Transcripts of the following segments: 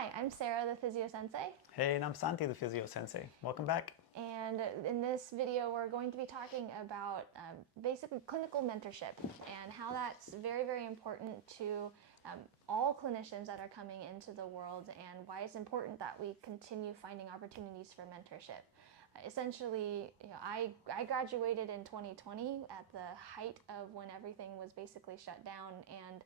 Hi, I'm Sarah, the PhysioSensei. Hey, and I'm Santi, the PhysioSensei. Welcome back. And in this video, we're going to be talking about basically clinical mentorship and how that's very, very important to all clinicians that are coming into the world, and why it's important that we continue finding opportunities for mentorship. Essentially, I graduated in 2020 at the height of when everything was basically shut down, and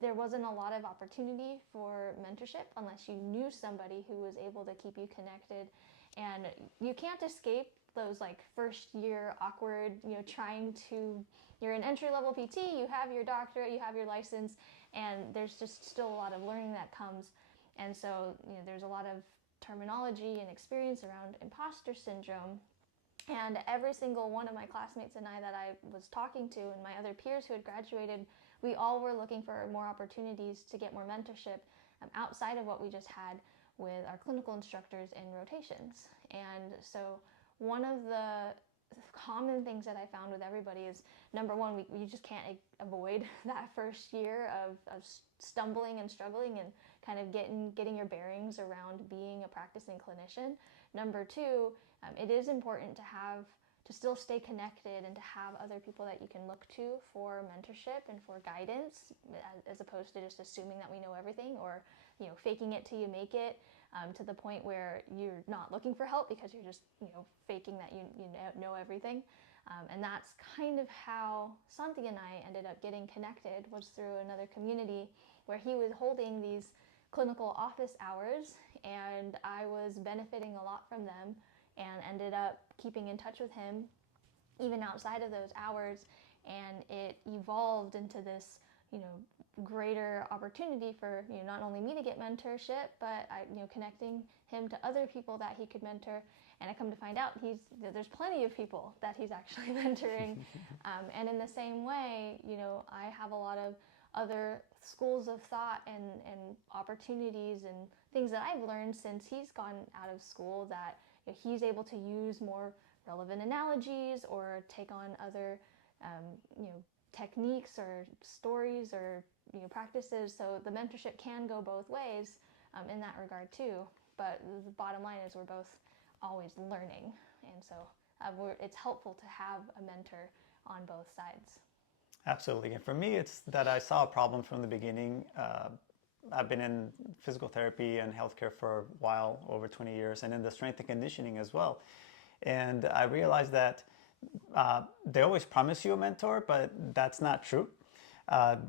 there wasn't a lot of opportunity for mentorship unless you knew somebody who was able to keep you connected. And you can't escape those first year awkward, you're an entry level PT, you have your doctorate, you have your license, and there's just still a lot of learning that comes. And so, there's a lot of terminology and experience around imposter syndrome. And every single one of my classmates and I that I was talking to, and my other peers who had graduated, we all were looking for more opportunities to get more mentorship outside of what we just had with our clinical instructors in rotations. And so one of the common things that I found with everybody is, number one, you just can't avoid that first year of stumbling and struggling and kind of getting your bearings around being a practicing clinician. Number two, it is important to still stay connected and to have other people that you can look to for mentorship and for guidance, as opposed to just assuming that we know everything, or faking it till you make it, to the point where you're not looking for help because you're just faking that you know everything. And that's kind of how Santi and I ended up getting connected, was through another community where he was holding these clinical office hours, and I was benefiting a lot from them, and ended up keeping in touch with him even outside of those hours. And it evolved into this greater opportunity for not only me to get mentorship, but connecting him to other people that he could mentor. And I come to find out there's plenty of people that he's actually mentoring. And in the same way, I have a lot of other schools of thought and opportunities and things that I've learned since he's gone out of school, that he's able to use more relevant analogies or take on other techniques or stories or practices. So the mentorship can go both ways in that regard too. But the bottom line is we're both always learning, and so it's helpful to have a mentor on both sides. Absolutely. And for me, it's that I saw a problem from the beginning. I've been in physical therapy and healthcare for a while, over 20 years, and in the strength and conditioning as well. And I realized that they always promise you a mentor, but that's not true.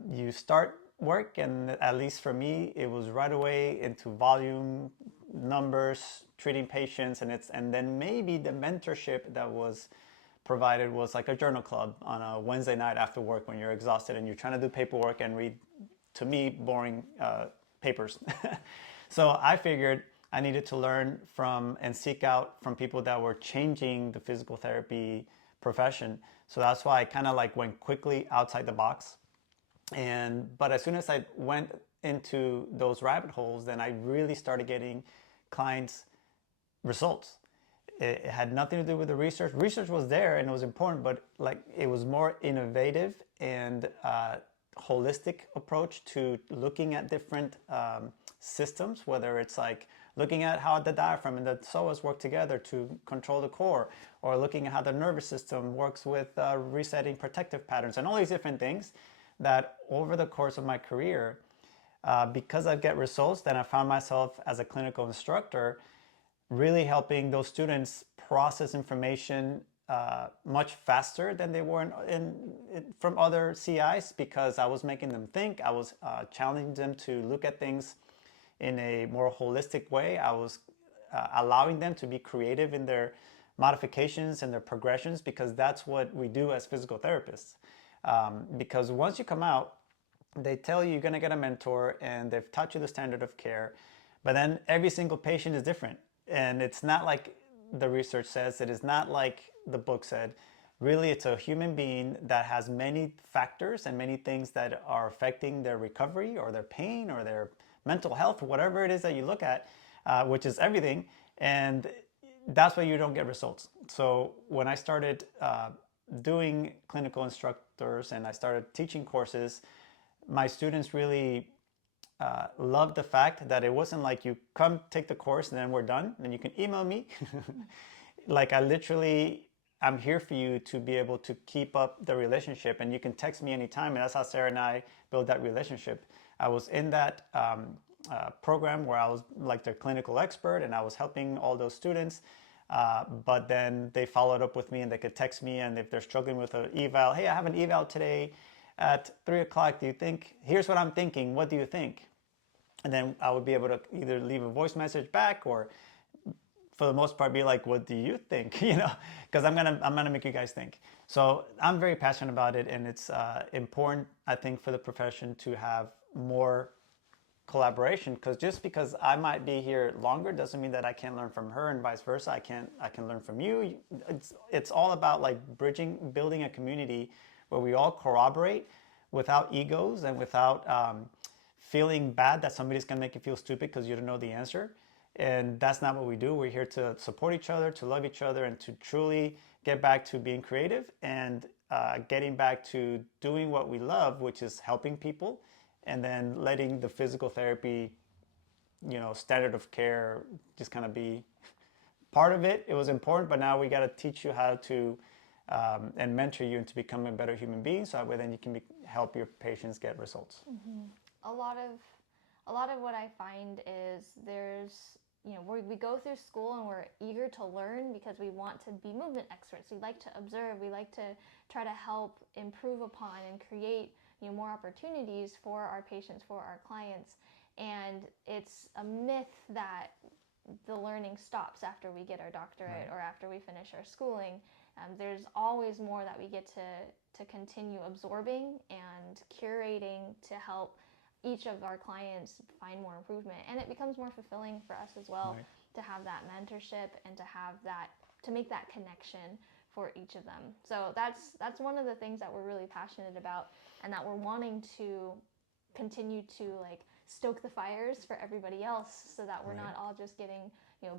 You start work, and at least for me, it was right away into volume, numbers, treating patients, and then maybe the mentorship that was provided was like a journal club on a Wednesday night after work when you're exhausted and you're trying to do paperwork and read, to me, boring papers. So I figured I needed to learn from and seek out from people that were changing the physical therapy profession. So that's why I kind of went quickly outside the box. But as soon as I went into those rabbit holes, then I really started getting clients results. It had nothing to do with the research. Research was there and it was important, but it was more innovative and holistic approach to looking at different systems, whether it's looking at how the diaphragm and the psoas work together to control the core, or looking at how the nervous system works with resetting protective patterns, and all these different things that over the course of my career, because I get results, then I found myself as a clinical instructor really helping those students process information much faster than they were from other CIs, because I was making them think. I was challenging them to look at things in a more holistic way. I was allowing them to be creative in their modifications and their progressions, because that's what we do as physical therapists. Because once you come out, they tell you you're going to get a mentor and they've taught you the standard of care, but then every single patient is different. And it's not like the research says, it is not like the book said. Really, it's a human being that has many factors and many things that are affecting their recovery or their pain or their mental health, whatever it is that you look at, which is everything. And that's why you don't get results. So when I started doing clinical instructors and I started teaching courses, my students really loved the fact that it wasn't like you come take the course and then we're done and you can email me. Like I'm here for you to be able to keep up the relationship, and you can text me anytime. And that's how Sarah and I built that relationship. I was in that program where I was like their clinical expert and I was helping all those students. But then they followed up with me and they could text me, and if they're struggling with an eval, hey, I have an eval today at 3 o'clock. Here's what I'm thinking. What do you think? And then I would be able to either leave a voice message back or for the most part be like, what do you think? Because I'm gonna make you guys think. So I'm very passionate about it, and it's important, I think, for the profession to have more collaboration, because just because I might be here longer doesn't mean that I can't learn from her, and vice versa. I can learn from you. It's all about like building a community where we all corroborate without egos and without feeling bad that somebody's gonna make you feel stupid because you don't know the answer. And that's not what we do. We're here to support each other, to love each other, and to truly get back to being creative and getting back to doing what we love, which is helping people, and then letting the physical therapy, standard of care just kind of be part of it. It was important, but now we got to teach you how to and mentor you into becoming a better human being, so that way then you can help your patients get results. Mm-hmm. A lot of what I find is we go through school and we're eager to learn because we want to be movement experts. We like to observe. We like to try to help improve upon and create more opportunities for our patients, for our clients. And it's a myth that the learning stops after we get our doctorate or after we finish our schooling. There's always more that we get to continue absorbing and curating to help each of our clients find more improvement, and it becomes more fulfilling for us as well to have that mentorship and to make that connection for each of them. So that's one of the things that we're really passionate about, and that we're wanting to continue to like stoke the fires for everybody else, so that we're not all just getting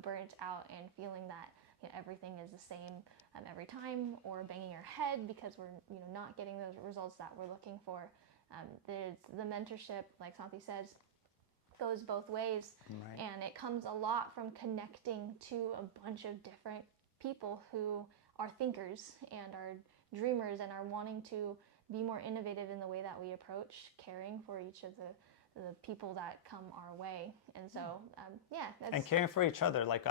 burnt out and feeling that everything is the same every time, or banging our head because we're not getting those results that we're looking for. The mentorship, like Santi says, goes both ways, and it comes a lot from connecting to a bunch of different people who are thinkers and are dreamers and are wanting to be more innovative in the way that we approach caring for each of the people that come our way. And so, and caring for each other. Like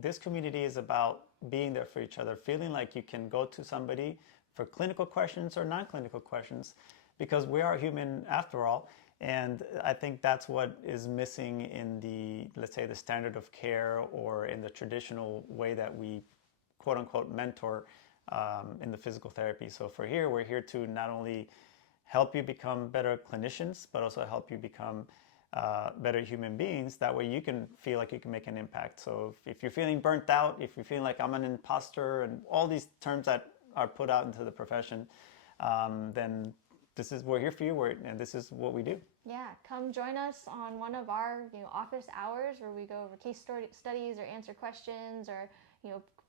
this community is about being there for each other, feeling like you can go to somebody for clinical questions or non-clinical questions, because we are human after all. And I think that's what is missing in let's say, the standard of care, or in the traditional way that we quote unquote mentor in the physical therapy. So we're here to not only help you become better clinicians, but also help you become better human beings. That way you can feel like you can make an impact. So if you're feeling burnt out, if you're feeling like I'm an imposter, and all these terms that are put out into the profession, then we're here for you, and this is what we do. Yeah, come join us on one of our office hours where we go over case studies or answer questions, or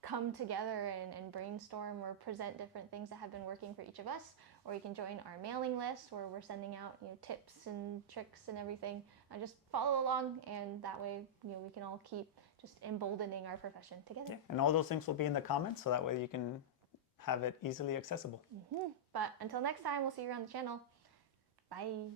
come together and brainstorm or present different things that have been working for each of us. Or you can join our mailing list where we're sending out tips and tricks and everything. Just follow along, and that way we can all keep just emboldening our profession together. Yeah, and all those things will be in the comments, so that way you can have it easily accessible. But until next time, we'll see you around the channel. Bye.